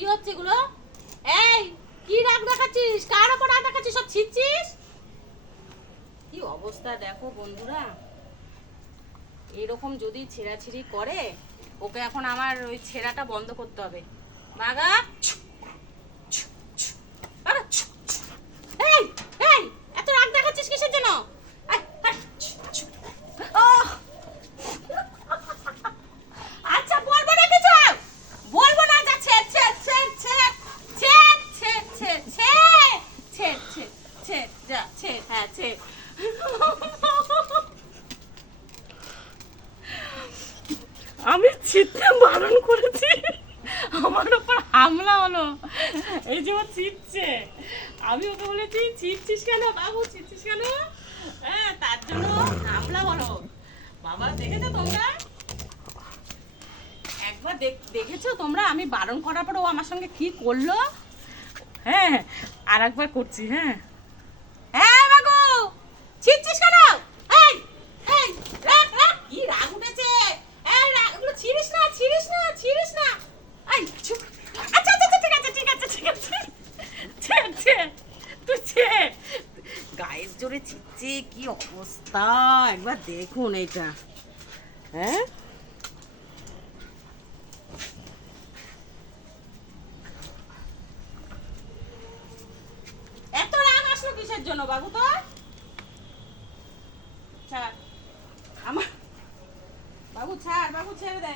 কি হচ্ছে এগুলো? এই, কি রাগ দেখাচ্ছিস? কার উপর রাগ দেখাচ্ছিস? সব ছিঁড়ছিস? কি অবস্থা দেখো বন্ধুরা, এরকম যদি ছেঁড়াছিড়ি করে, ওকে এখন আমার ওই ছেঁড়াটা বন্ধ করতে হবে। বাগা, এই এই, এত রাগ দেখাচ্ছিস কিসের জন্য? আয়, আয়, ওহ! আচ্ছা বলবো না কিছু, বলবো না। যা ছে ছে ছে ছে ছে ছে ছে ছে ছে ছে ছে যা ছে, হ্যাঁ ছে। আমি ছিটতে বারণ করেছি, আমার উপর হামলা হলো। এই যে ও ছিটছে, আমি ওকে বলেছি ছিটছিস কেন বাবু, ছিটছিস কেন? হ্যাঁ, তার জন্য হামলা হলো। বাবা দেখেছো তোমরা, একবার দেখেছো তোমরা আমি বারণ করার পর ও আমার সঙ্গে কি করলো? হ্যাঁ, আর একবার করছি। হ্যাঁ হ্যাঁ বাবু, ছিটছিস কেন? এই এই, রাগ রাগ, কি রাগ উঠেছে? এই রাগ, এগুলো ছিড়িস না, ছিড়িস না, ছিড়িস না। এই চুপ। আচ্ছা আচ্ছা আচ্ছা, ঠিক আছে ঠিক আছে ঠিক আছে, ছে ছে, তুই ছে। গায়ের জোরে ছিটছে, কি অবস্থা একবার দেখুন এটা। হ্যাঁ, এত রাগ আসলো কিসের জন্য বাবু? তো ছাড় আমার বাবু, ছাড় বাবু, ছেড়ে দে।